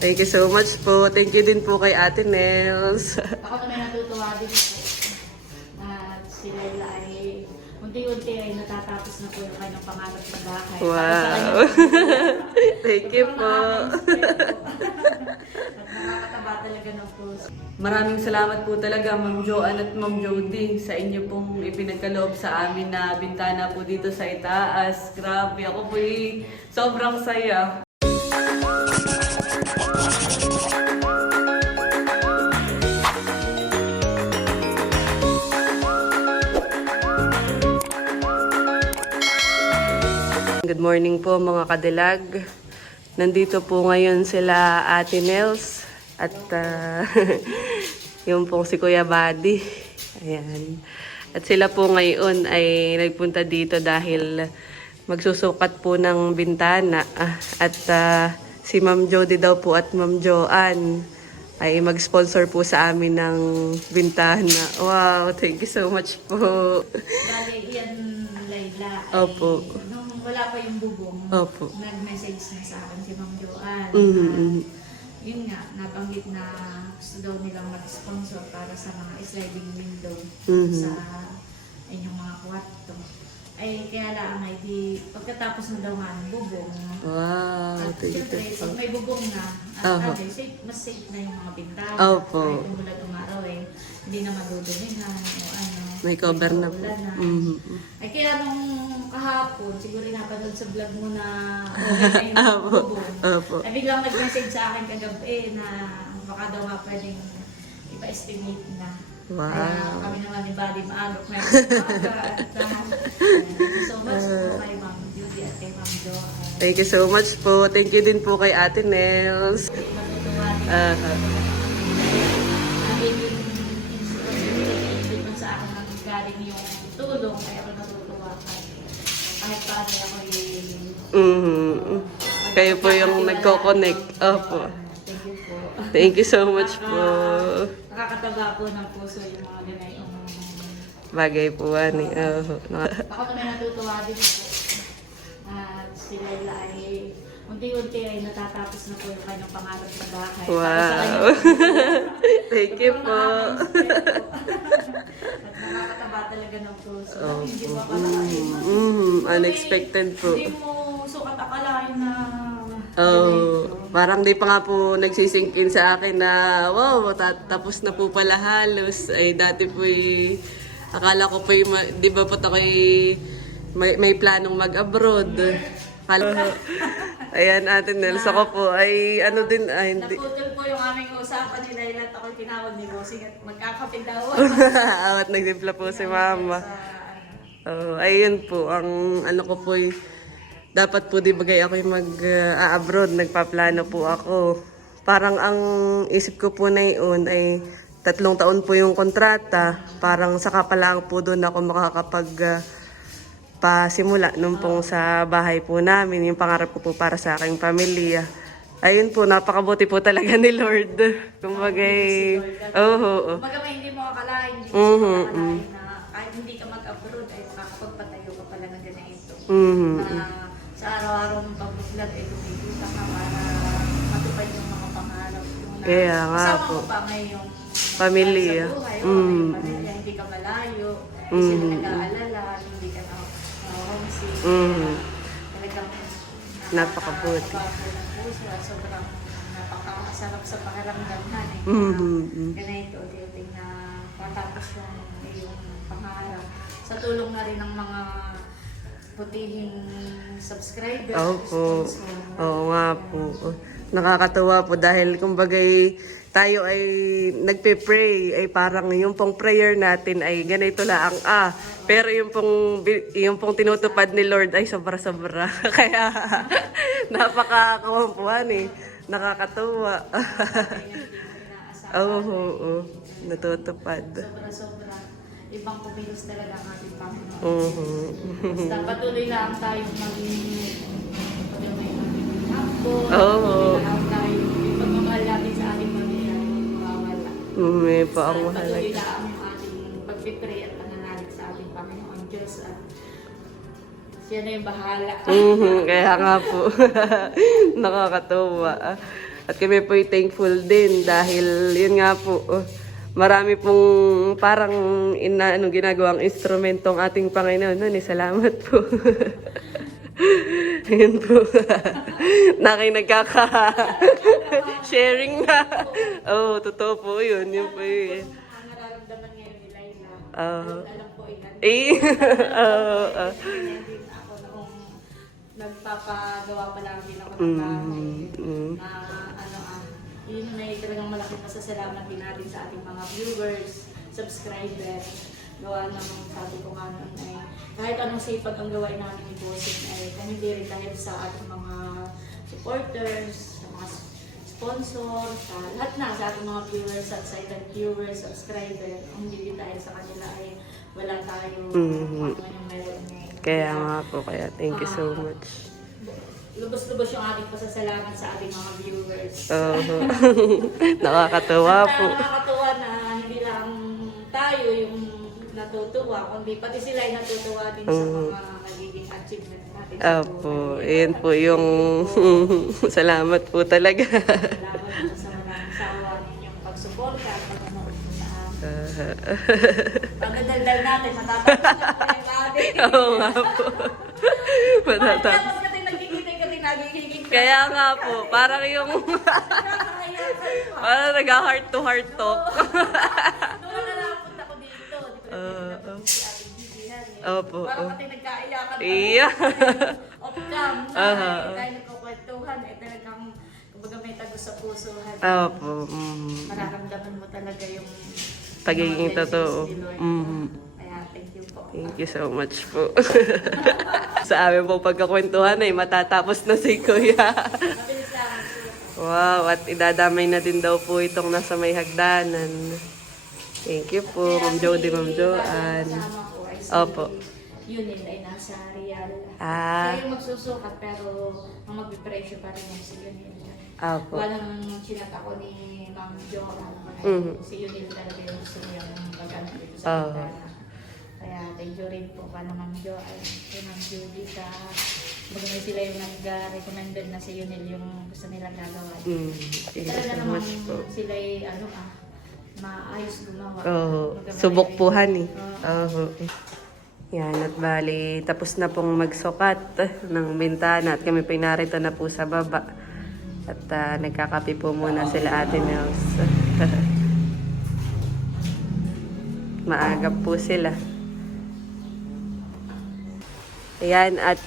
Thank you so much po. Thank you din po kay Ate Nels. Ako naman natutuwa din po. At si Laila ay unti-unti ay natatapos na po yung kanyang pangarap na bahay. Wow. Thank you po. At nakakataba talaga ng puso. Maraming salamat po talaga Ma'am Joanne at Ma'am Jody sa inyo pong ipinagkaloob sa amin na bintana po dito sa itaas. Grabe, ako po sobrang saya. Good morning po mga kadilag. Nandito po ngayon sila Ate Nels at yung pong si Kuya Buddy. Ayan. At sila po ngayon ay nagpunta dito dahil magsusukat po ng bintana. At si Ma'am Jody daw po at Ma'am Joanne ay mag-sponsor po sa amin ng bintana. Wow, thank you so much po. Dali yan, Laila. Opo. Nung wala pa yung bubong, Opo. nag-message na sa akin si Ma'am Joanne. Mm-hmm. Yun nga, nabanggit na gusto daw nilang mag-sponsor para sa mga sliding window sa inyong mga kwarto. Ay, kaya lang ay di, pagkatapos na daw nga ng bubong, Wow, at thank you siyempre, po. pag may bubong na, at sabi, mas safe na yung mga bintana. Opo. Kahit umulan umaraw hindi na madudumihan o ano. May cover na po. Ulan na. Ay, kaya nung kahapon, siguro napanood sa vlog mo na okay na yung bubong. Opo. Ay, biglang nag-message sa akin kagabi na baka daw nga pwedeng ipa-estimate na. Wow. Kaya kami naman ni Buddy Maalok na at thank you so much po kay Ma'am Judy at kay Ma'am Joanne. Thank you so much po. Thank you din po kay Ate Nels. Matutuwa din nagiging inspiration sa akin na galing yung tulong kaya ako natutuwa kahit paano ako Kayo po yung nagko-connect. Opo. Thank you po. Thank you so much po. Nakakataba po ng puso yung mga ganayong Bagay po, ani. ako naman natutuwa din po. At si Laila ay unti-unti ay natatapos na po yung kanyang pangarap na bahay. Wow. Thank you po. At nakakataba talaga ng puso. Opo. Hindi mo akalain. Unexpected po. Hindi mo sukat akalain na Parang di pa nga po nagsisingkin sa akin na wow, tapos na po pala halos. Ay dati po akala ko po di ba po ako may planong mag-abroad. Ayan, Ate Nels, ako po ay ano din, ay hindi. naputol po yung aming usapan ni Laila at ako'y tinawag ni Bossing at magkakape daw. At nagdimpla po si Mama. Ayun po, ang ano ko po dapat po di bagay ako mag-abroad, nagpaplano po ako. Parang ang isip ko po na yun ay 3 taon po yung kontrata. Parang saka pa lang po doon ako makakapag pasimula nung pong sa bahay po namin. Yung pangarap ko po para sa aking pamilya. Ayun po, napakabuti po talaga ni Lord. Kumbagay, Kumbaga may hindi mo akalain, hindi mo akalain na kahit hindi ka mag-abroad ay makakapagpatayo ka pala ng ganito. Na sa araw-araw ng pag-vlog ay kumikita ka para matupad yung mga pangarap. Kaya nga kasama po. mo pa ngayong Pamilya. sa buhay, may pamilya, hindi ka malayo, hindi sila nag-aalala, hindi ka na homesick. Talagang Napakabuti. napakabuti ng puso at sobrang napakasarap sa pakiramdam na. Ganito, ulit na matapos yung pangarap. Sa tulong na rin ng mga putihing subscribers. Opo. Oo nga po. Nakakatuwa po dahil kumbagay tayo ay nagpe-pray ay parang yung pong prayer natin ay ganito lang pero yung pong tinutupad ni Lord ay sobra-sobra. Kaya napakakawampuhan nakakatuwa. Oo, natutupad. Sobra-sobra. Ibang kumilos talaga ang ating Panginoon. Basta patuloy lang tayo maging pag-hampo. Patuloy lang tayo yung pagmamahal natin sa ating pamilya. Mawawala. May pa ang Patuloy mahalaga. lang ang ating pagpipray at pananalig sa ating Panginoon Diyos. At siya na yung bahala. Kaya nga po. Nakakatuwa. At kami po thankful din dahil yun nga po, marami pong parang ginagawang instrumentong ating Panginoon. Salamat po. Ayun po. Nagkaka-sharing na. Oo, totoo po yun. Yun po yun. Ang nararamdaman ngayon ni Laila. Oo. Alam ko yan. Oo. Ganyan din ako noong nagpapagawa pa lang din ako ng bahay. Na yun may talagang malaking pasasalamat din natin sa ating mga viewers, subscribers. Gawa ng sabi ko nga noon ay kahit anong sipag ang gawain namin ni Bossing ay kami din dahil sa ating mga supporters, sa mga sponsor, sa lahat na sa ating mga viewers at silent viewers, subscriber. Ang hindi dahil sa kanila ay wala tayo ano yung meron ngayon. Kaya nga po, kaya thank you so much. Lubos-lubos yung ating pasasalamat sa ating mga viewers. Nakakatuwa po. Nakakatuwa na hindi lang tayo yung natutuwa, kundi pati sila ay natutuwa din sa mga nagiging achievement natin sa Opo, yun po yung salamat po talaga. Salamat po sa maraming sawa ninyong pagsuporta at pagmamahal po sa amin. Pagdadaldal natin, matatapos na po yung ating. Oo nga po. Matatapos. Tapos kasi nagkikita-kita nagigiging. Kaya nga po, parang yung parang nag-heart to heart talk. Noon na nakapunta ko dito. Si ating bibihan eh. Opo. Parang pati nagkaiyakan. Iya. Off-cam na tayo nagkukwentuhan. Talagang kumbaga may tago sa pusohan. Opo. Mararamdaman mo talaga yung Pagiging mga blessings totoo. ni Lord. Kaya thank you po. Thank you so much po. Sa amin po pagkakwentuhan ay matatapos na si Kuya. Mabilis lang. Wow, at idadamay na din daw po itong nasa may hagdanan. Thank you po, Ma'am Jody, Ma'am Joanne. Kasama ko ay si Opo. Yunil ay nasa Real. Ah. Siya yung magsusukat pero ang magpipresyo pa rin yung si Yunil. Opo. Walang chinat ako ni Ma'am Joanne. Si Yunil talaga yung gusto niyang magana dito sa bintana. Kaya thank you rin po pa Ma'am Joanne, kay Ma'am Judy sa maganda sila yung nag-recommended na si Yunil yung gusto nilang gagawa. Thank you Talaga so namang much po. sila ay maayos gumawa. Subok po, honey. Yan, at bali, tapos na pong magsukat ng bintana at kami pinarito na po sa baba. At nagkakape po muna sila Ate Nels. Maagap po sila. Ayan, at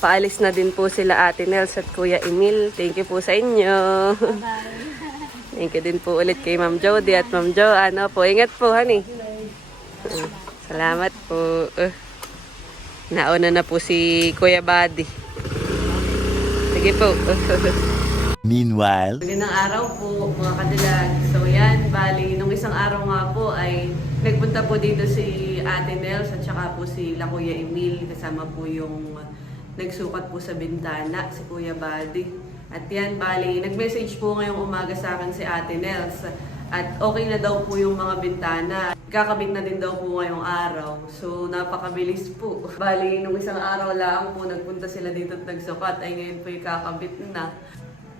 paalis na din po sila Ate Nels at Kuya Emil. Thank you po sa inyo. Thank you din po ulit kay Ma'am Jody at Ma'am Joanne. Po, ingat po, honey. Salamat po. Nauna na po si Kuya Buddy. Sige po. Meanwhile, Magandang araw po mga kadilag. So yan, bali, nung isang araw nga po ay nagpunta po dito si Ate Nels at saka po si Kuya Emil. Kasama po yung nagsukat po sa bintana, si Kuya Buddy. At yan, bali, nag-message po ngayong umaga sa akin si Ate Nels. At okay na daw po yung mga bintana. Kakabit na din daw po ngayong araw. So, napakabilis po. Bali, nung isang araw lang po, nagpunta sila dito at nagsukat. Ay ngayon po yung kakabit na.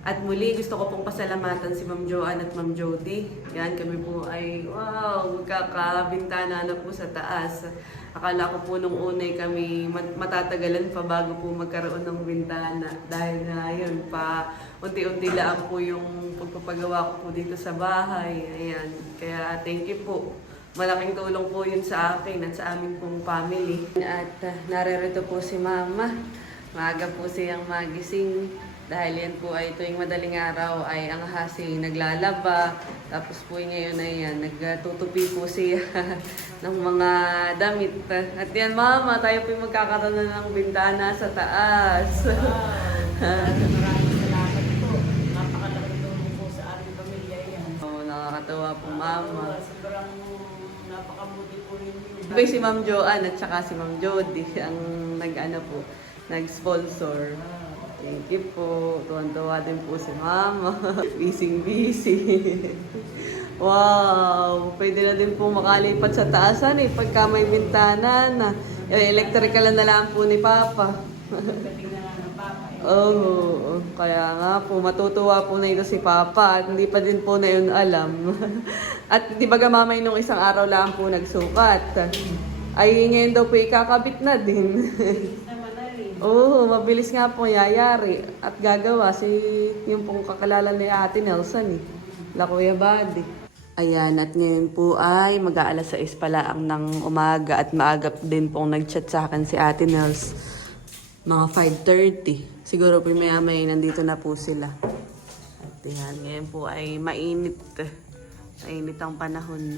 At muli, gusto ko pong pasalamatan si Ma'am Joanne at Ma'am Jody. Yan, kami po ay, wow, magkakabintana na po sa taas. Akala ko po nung unay kami matatagalan pa bago po magkaroon ng bintana. Dahil na yun, pa unti-unti lang po yung pagpapagawa ko po dito sa bahay. Ayan, kaya thank you po. Malaking tulong po yun sa akin at sa aming pong family. At naririto po si Mama. Maaga po siyang magising. Dahil yan po ay tuwing madaling araw ay ang hasi naglalaba. Tapos po ngayon ay yan, nagtutupi po siya ng mga damit. At yan, Mama, tayo po yung magkakaroon na ng bintana sa taas. Maraming salamat po. Napakalaking tulong po sa ating pamilya yan. Oh, nakakatawa po, Mama. Sobrang napakabuti po ninyo. Ito si Ma'am Joanne at saka si Ma'am Jody ang nag-sponsor. Thank you po. Tuwan-tuwa din po si Mama. Busy. Wow! Pwede na din po makalipat sa taasan pagka may bintana na. Electrical na lang po ni Papa. Galing na lang ng Papa. Oh, kaya nga po, matutuwa po na ito si Papa at hindi pa din po na yun alam. At di ba gamamay nung isang araw lang po nagsukat. Ay ngayon daw po ikakabit na din. Oo, mabilis nga po yayari at gagawa si yung pong kakalala ni Ate Nelson eh. La Kuya Buddy. Ayan, at ngayon po ay mag-aalas 6 pala ang ng umaga at maagap din pong nag-chat sa akin si Ate Nels. Mga 5:30. Siguro po maya-maya nandito na po sila. At yan, ngayon po ay mainit. Mainit ang panahon.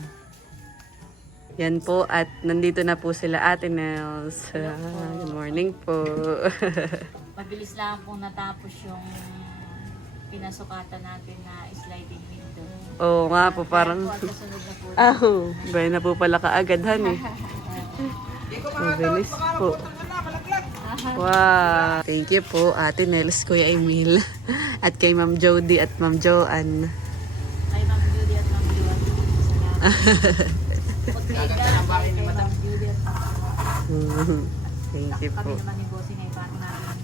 Yan po, at nandito na po sila Ate Nels. Good morning po. Mabilis lang pong natapos yung pinasukatan natin na sliding window. Oo nga po, parang... At kasunod na po. Bay na po pala kaagad, han eh. Mabilis po. Wow! Thank you po, Ate Nels, Kuya Emil. At kay Ma'am Jody at Ma'am Joanne. Kay Ma'am Judy at Ma'am Joanne. Salamat. Kay Ma'am Judy at Thank you kami po. naman ni Bossing ay paano namin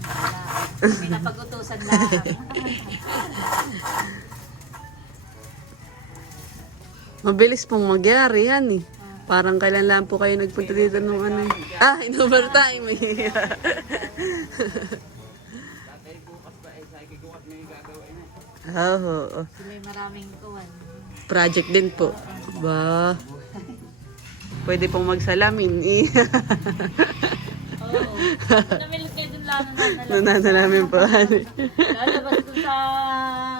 kami napag-utusan lang. Mabilis pong magyari yan eh. Parang kailan lang po kayo nagpunta dito nung ano. In overtime eh. Oo. Sila maraming tuwan. Project din po. Ba. Pwede pong magsalamin eh. Oo. Namilot kayo dun lang Nananalamin po. lalabas dun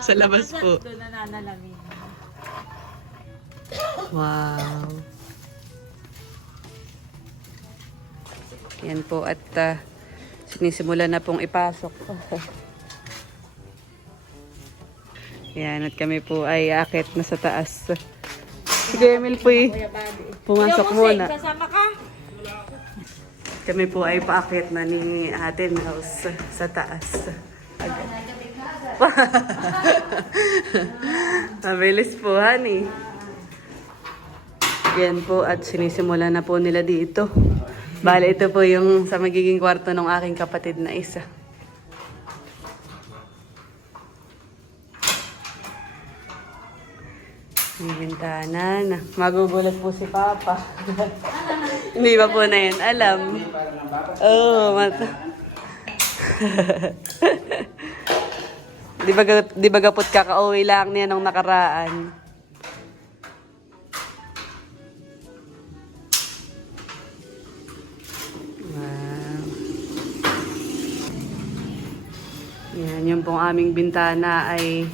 Sa labas po. Doon nananalamin. Wow. Yan po at sinisimula na pong ipasok. Yan at kami po ay akit na sa taas. Sige Emil po pumasok muna. Kasama ka? Kami po ay paakit na ni Ate Nels sa taas. Agad. Mabilis po, honey. Yan po at sinisimula na po nila dito. Bale, ito po yung sa magiging kwarto ng aking kapatid na isa. May bintana na. Magugulat po si Papa. Hindi ba po na yun alam? Oo, mata. Di ba gapot kakauwi lang niya nung nakaraan? Wow. Yan, yung pong aming bintana ay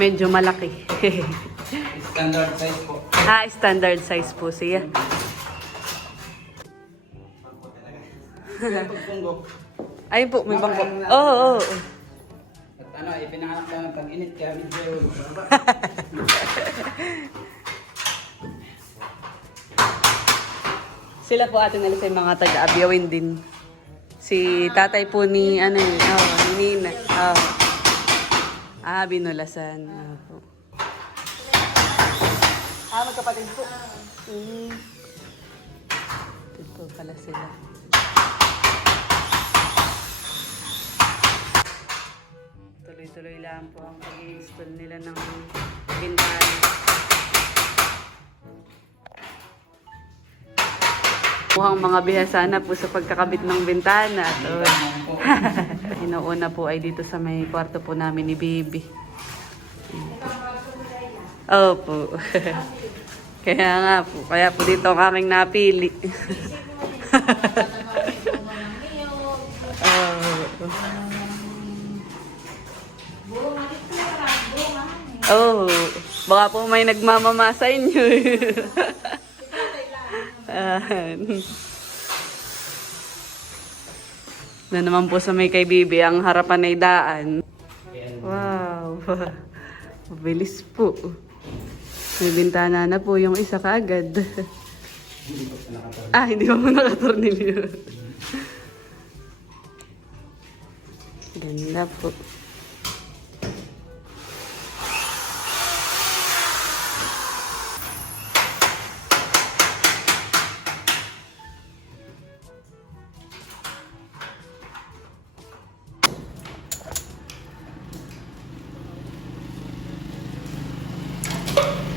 medyo malaki. Standard size po. Standard size po siya. Pagpunggok. Ayun po, may bangko. Oo. At ipinanganak lang ng tag-init kaya medyo... Sila po atin nalis ay mga taga-Abyawin din. Si tatay po ni, ni Nina. Binulasan. Po. Magkapatid po. Ito pala sila. Tuloy-tuloy lang po ang pag-i-install nila ng bintana. Mukhang mga bihasa na po sa pagkakabit ng bintana. Inuuna po ay dito sa may kwarto po namin ni Baby. Opo. Kaya nga po. Kaya po dito ang aming napili. Baka po may nagmamama sa inyo. Na naman po sa may kay Bibi ang harapan ay daan. Wow. Mabilis po. May bintana na po yung isa kaagad. Hindi pa po nakatornilyo. Ganda po.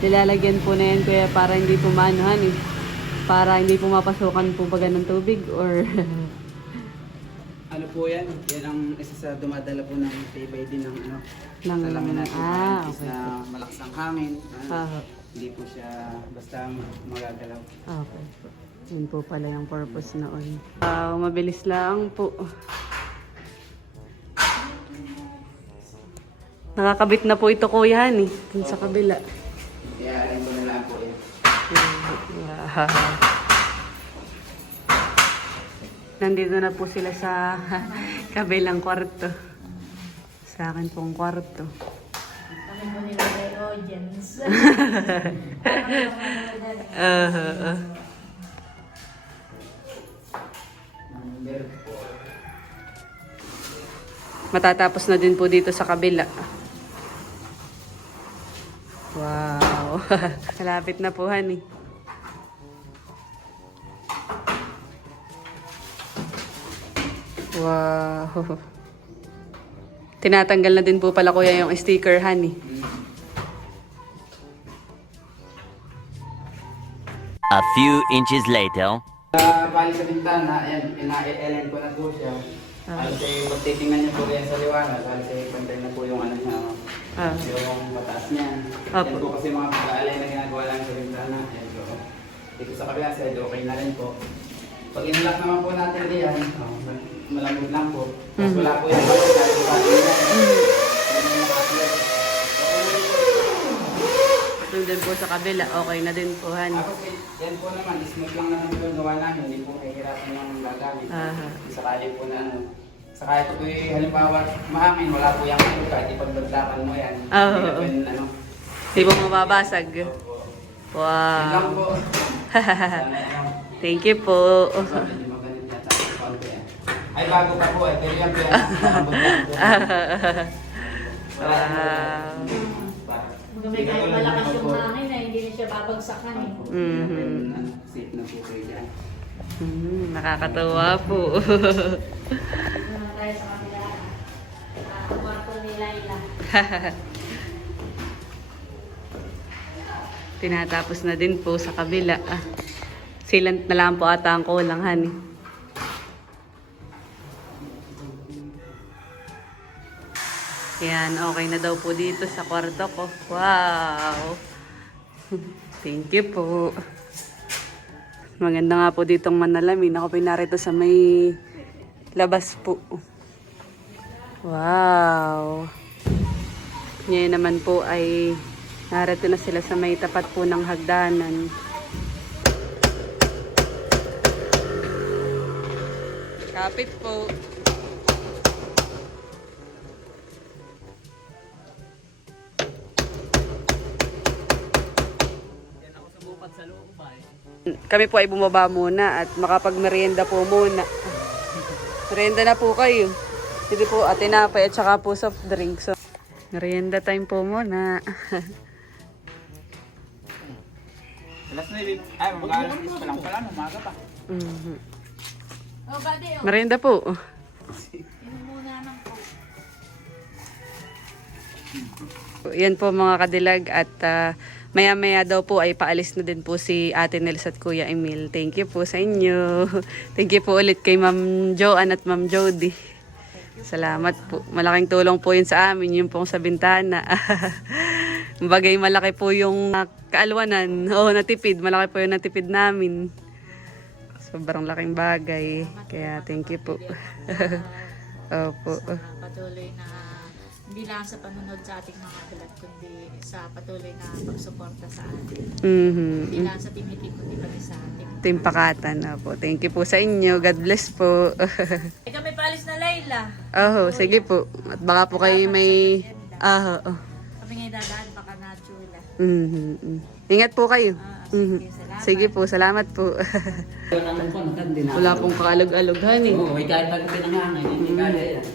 Nilalagyan po na yan kuya para hindi po maanuhan eh. Para hindi po mapasukan po baga ng tubig or... Ano po yan? Yan ang isa sa dumadala po ng tibay din ng ano. Ng- salamin natin. ah, Is okay. na malakas ang hangin. Ah, Hindi po siya basta magagalaw. okay po. Yun po pala yung purpose noon. Mabilis lang po. Nakakabit na po ito kuya ni dun sa kabila. Kaya alam ko na lang po yun. Nandito na po sila sa kabilang kwarto. Sa akin pong kwarto. Kami po nila kay audience. Number po. Matatapos na din po dito sa kabila. Wow. Malapit na po, honey. Wow. Tinatanggal na din po pala kuya yung sticker, honey. A few inches later. Bali sa bintana, ayan, ina-elen ko na po siya. Kasi pag titingnan niyo po yan sa liwanag, kasi pantay na po yung ano niya, yung mataas niya. Apo. Yan po kasi mga pag-aalay na ginagawa lang sa bintana. Ayan po. Dito sa kabilang side, okay na rin po. Pag inalak naman po natin diyan, malambot lang po. Tapos wala po yung balon, dahil po natin yan. Doon din po sa kabila, okay na din po, honey. Ako, yan po naman, smooth lang naman po yung gawa namin. Hindi po kahirapan yung gagamit. Aha. Sakali po na ano. Saka ito po yung halimbawa, mahangin, wala po yung ano, kahit ipagdagdakan mo yan. Oo. Hindi na po yung ano. Di po mababasag. Yun lang Wow. po. Sana yan. Thank you po. Sabi niyo magaling yan, tapos konti yan. Ay, bago pa po eh. Pero yan po yan. Nakabot lang po. Wow. May kahit malakas yung hangin na hindi na siya babagsakan eh. Safe na po kayo dyan. Nakakatawa po. Doon tayo sa kabila. Kwarto ni Laila. Tinatapos na din po sa kabila. Sealant na lang po ata ang kulang, honey. Yan, okay na daw po dito sa kwarto ko. Wow! Thank you po. Maganda nga po ditong manalamin. Ako pinarito sa may labas po. Wow! Ngayon naman po ay narito na sila sa may tapat po ng hagdanan. Kapit po. Kami po ay bumaba muna at makapagmerienda po muna. Merienda na po kayo. Hindi po atinapay at saka po soft drink. So, merienda time po muna. Alas 9. Ay, mag-alas 10 pa lang pala. Umaga pa. Oh, bade, oh. Merienda po. Inom muna ng coke. Yan po mga kadilag at maya-maya daw po ay paalis na din po si Ate Nels at Kuya Emil. Thank you po sa inyo. Thank you po ulit kay Ma'am Joanne at Ma'am Jody. Salamat po. Malaking tulong po yun sa amin, yung pong sa bintana. Bagay malaki po yung kaalwanan. Oo, natipid. Malaki po yung natipid namin. Sobrang laking bagay. Kaya thank you po. Opo. Patuloy na hindi lang sa panunod sa ating mga kabilat, kundi sa patuloy na pagsuporta sa atin. Hindi lang sa timitin, kundi pati sa ating. Team Pakatan. Opo. Thank you po sa inyo. God bless po. Kami paalis na Layla. Oh, sige po. At baka po kayo may... Kami ngayon dadaan, baka na-chula. Ingat po kayo. Sige, salamat. Sige po, salamat po. Wala pong kaalog-alog, honey. Oo, may kahit pag pinangangay, hindi kaya yan.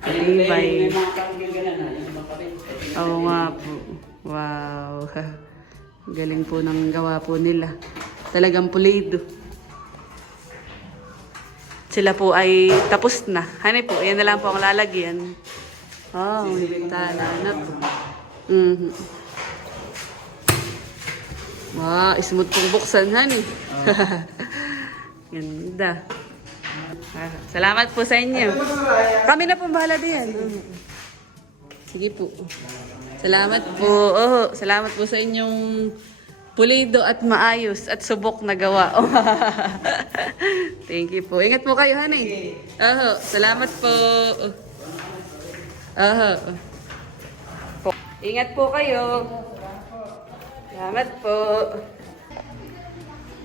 Bye. May mga kamagil ka na, yung iba pa rin. Oo nga po. Wow. Galing po ng gawa po nila. Talagang pulido. Sila po ay tapos na. Honey po, yan na lang po ang lalagyan. Oh, may bintana na po. Wow, smooth pong buksan, honey. Ganda. Salamat po sa inyo. Kami na pong bahala din. Sige po. Salamat po. Oh, salamat po sa inyong pulido at maayos at subok na gawa. Thank you po. Ingat po kayo, honey. Salamat po. Ingat po kayo. Salamat po.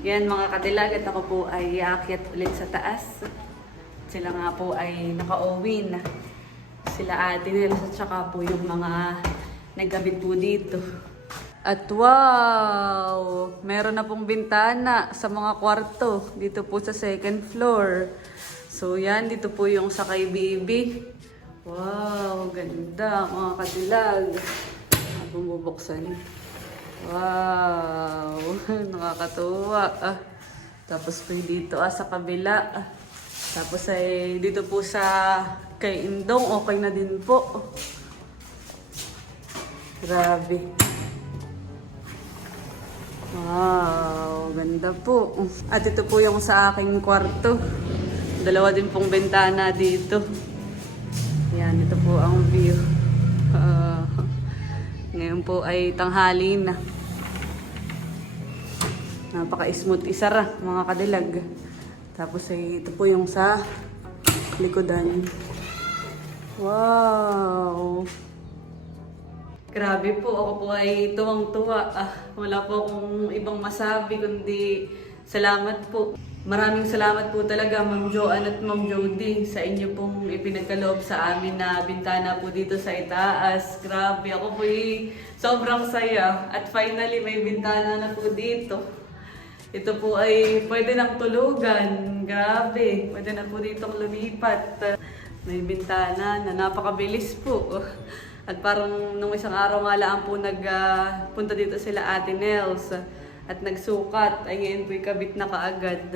Yan mga kadilag at ako po ay aakyat ulit sa taas. Sila nga po ay naka-uwi na. Sila ate nila at saka po yung mga nagkabit po dito. At wow! Meron na pong bintana sa mga kwarto. Dito po sa second floor. So yan, dito po yung sa kay Bibi. Wow! Ganda mga kadilag. Bumubuksan. Wow! Nakakatuwa. Tapos po dito sa kabila. Tapos ay dito po sa kay Indong. Okay na din po. Grabe. Wow, ganda po. At ito po yung sa aking kwarto. Dalawa din pong bintana dito. Yan, ito po ang view. Ngayon po ay tanghali na. Napaka-smooth isara, mga kadilag. Tapos ay ito po yung sa likodan. Wow! Grabe po, ako po ay tuwang-tuwa. Wala po akong ibang masabi kundi salamat po. Maraming salamat po talaga Ma'am Joanne at Ma'am Jody sa inyo pong ipinagkaloob sa amin na bintana po dito sa itaas. Grabe, ako po ay sobrang saya. At finally may bintana na po dito. Ito po ay pwede nang tulugan. Grabe, pwede na po ditong lumipat. May bintana na napakabilis po. At parang nung isang araw nga lang po nagpunta dito sila Ate Nels at nagsukat. Ay ngayon po'y kabit na kaagad.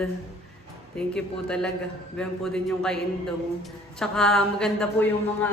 Thank you po talaga. Ganyan po din yung kay Indong. Tsaka maganda po yung mga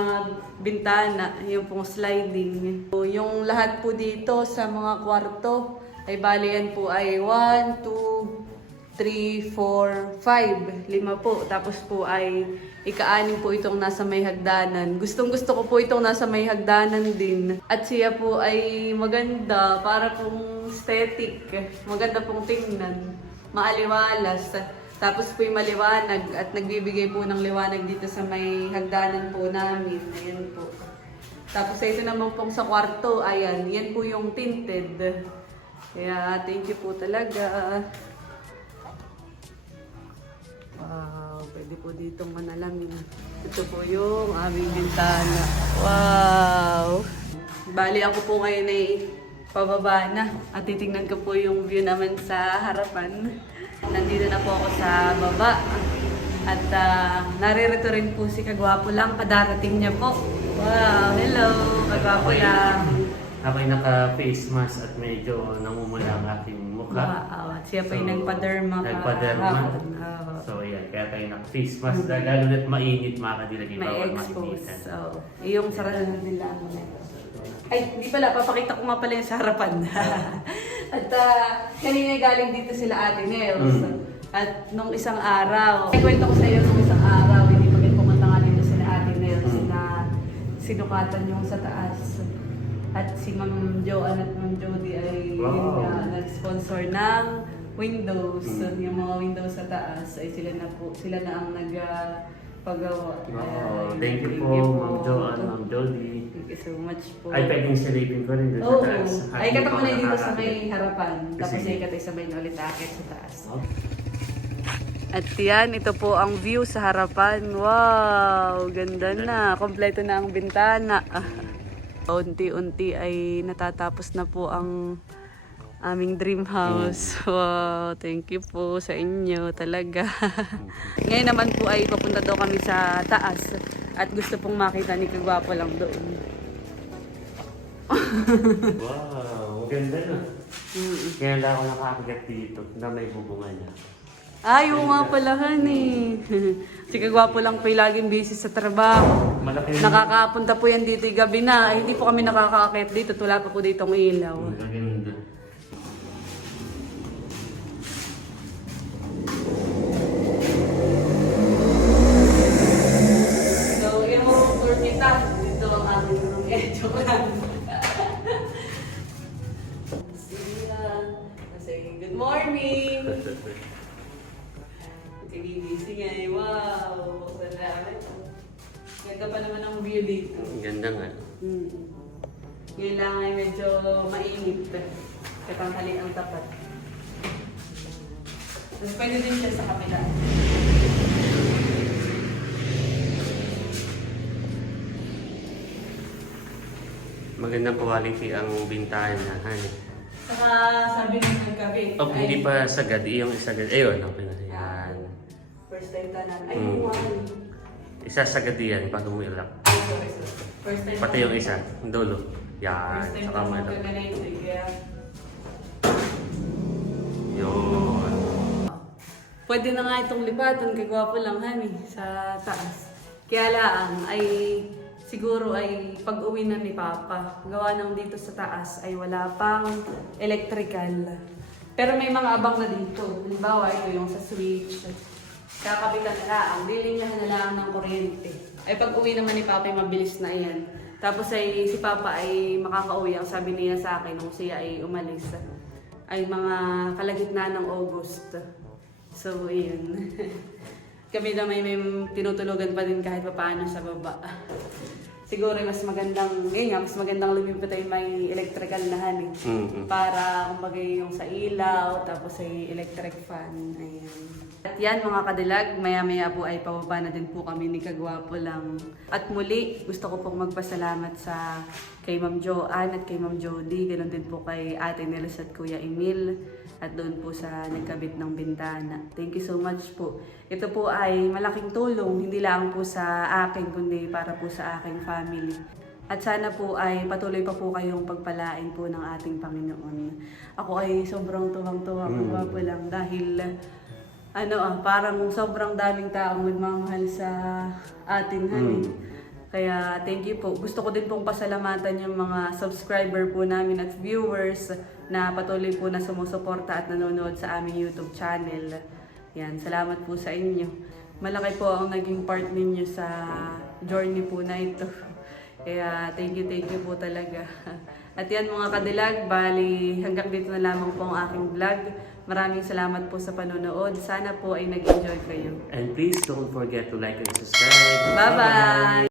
bintana, yung pong sliding. So, yung lahat po dito sa mga kwarto ay bali yan po ay 1, 2, 3, 4, 5. 5 po. Tapos po ay ika-anim po itong nasa may hagdanan. Gustong gusto ko po itong nasa may hagdanan din. At siya po ay maganda, para pong aesthetic. Maganda pong tingnan. Maaliwalas. Tapos po yung maliwanag at nagbibigay po ng liwanag dito sa may hagdanan po namin. Ayan po. Tapos ito naman pong sa kwarto, ayan, yan po yung tinted. Kaya thank you po talaga. Wow, pwede po ditong manalamin. Ito po yung aming bintana. Wow! Bali ako po ngayon ay pababa na. At titingnan ko po yung view naman sa harapan. Nandito na po ako sa baba. At naririto rin po si Kagwapo lang. Kadarating niya po. Wow! Hello! Kagwapo lang. Ako'y naka-face mask at medyo namumula ang aking mukha. Wow! At siya po yung nagpa-derma. Nagpa-derma. So yan, kaya tayo naka-face mask. Lalo na't mainit mga kadilag. May bawal expose. makinitan. So, yung sarili nila. Ay, hindi pala. Papakita ko nga pala yung sa harapan. At kanina galing dito sila Ate Nels. At nung isang araw, ay kwento ko sa iyo nung isang araw, hindi pa rin pumunta nga dito sila Ate Nels na sinukatan yung sa taas. At si Ma'am Joanne at Ma'am Jody ay yun nga, nag-sponsor ng windows. Yung mga windows sa taas ay sila na ang nagpagawa. Thank you po, Ma'am Joanne, Ma'am Jody. Thank you so much po. Ay, pwedeng silipin ko rin doon Oo. sa taas. Ay, kata ko na Hindi dito pa sa may nakakakit. harapan. Tapos Sige. ay katay sabay na ulit akit sa taas. Okay. At yan, ito po ang view sa harapan. Wow, ganda na. Kompleto na ang bintana. Unti-unti ay natatapos na po ang aming dream house. Wow, thank you po sa inyo talaga. Ngayon naman po ay papunta daw kami sa taas. At gusto pong makita ni Kagwapo lang doon. Wow, ganda na. Kaya lang ako nakakagat dito na may bubunga niya. Ay, oo nga pala, honey. Si Kagwapo lang po laging busy sa trabaho. Malaki rin. Nakakapunta po yan dito yung gabi na. Ay, hindi po kami nakakaakit dito. Wala pa po ditong ilaw. Ang ganda. Say good morning! Gigising nga eh. Wow! Salamat. Ganda pa naman ang view dito. Ang ganda nga. Ngayon lang ay medyo mainit. Katanghali ang tapat. Tapos pwede din siya sa kapila. Magandang quality ang bintana, honey. Saka sabi nung nagkabi. Oh, hindi pa sagad. Yung isagad. Ayun, okay na. Yan. First time tanan. Ay, Mm. wow. Isasagad yan pag umilak. Ay, sorry. First time. Pati yung isa, yung dulo. Yan. First time Saka tanan umilak. magkaganito. Kaya Yun. pwede na nga itong lipatan, kagwapo lang honey, sa taas. Kaya lang ay siguro ay pag-uwi na ni Papa, gawa nang dito sa taas ay wala pang electrical. Pero may mga abang na dito. Halimbawa, ito yung sa switch. Kakapitan na lang, lilinyahan na lang ng kuryente. Ay pag-uwi naman ni Papa ay mabilis na yan. Tapos ay si Papa ay makakauwi, ang sabi niya sa akin nung siya ay umalis, ay mga kalagitnaan ng August. So, yun. Kami na may tinutulugan pa din kahit paano sa baba. Siguro mas magandang, ngayon nga, mas magandang lumipat ay may electrical na honey. Para kumbaga yung sa ilaw, tapos ay electric fan. Ayan. At yan mga kadilag, maya-maya po ay pababa na din po kami ni Kagwapo lang. At muli, gusto ko pong magpasalamat sa kay Ma'am Joanne at kay Ma'am Jody. Ganon din po kay Ate Nelis at Kuya Emil. At doon po sa nagkabit ng bintana. Thank you so much po. Ito po ay malaking tulong, hindi lang po sa akin, kundi para po sa aking family. At sana po ay patuloy pa po kayong pagpalain po ng ating Panginoon. Ako ay sobrang tuwang-tuwa po lang dahil parang sobrang daming taong nagmamahal sa atin, honey. Kaya thank you po. Gusto ko din pong pasalamatan yung mga subscriber po namin at viewers na patuloy po na sumusuporta at nanonood sa aming YouTube channel. Yan, salamat po sa inyo. Malaki po ang naging part ninyo sa journey po na ito. Kaya thank you po talaga. At yan mga kadilag, bali hanggang dito na lamang po ang aking vlog. Maraming salamat po sa panonood. Sana po ay nag-enjoy kayo. And please don't forget to like and subscribe. Bye-bye!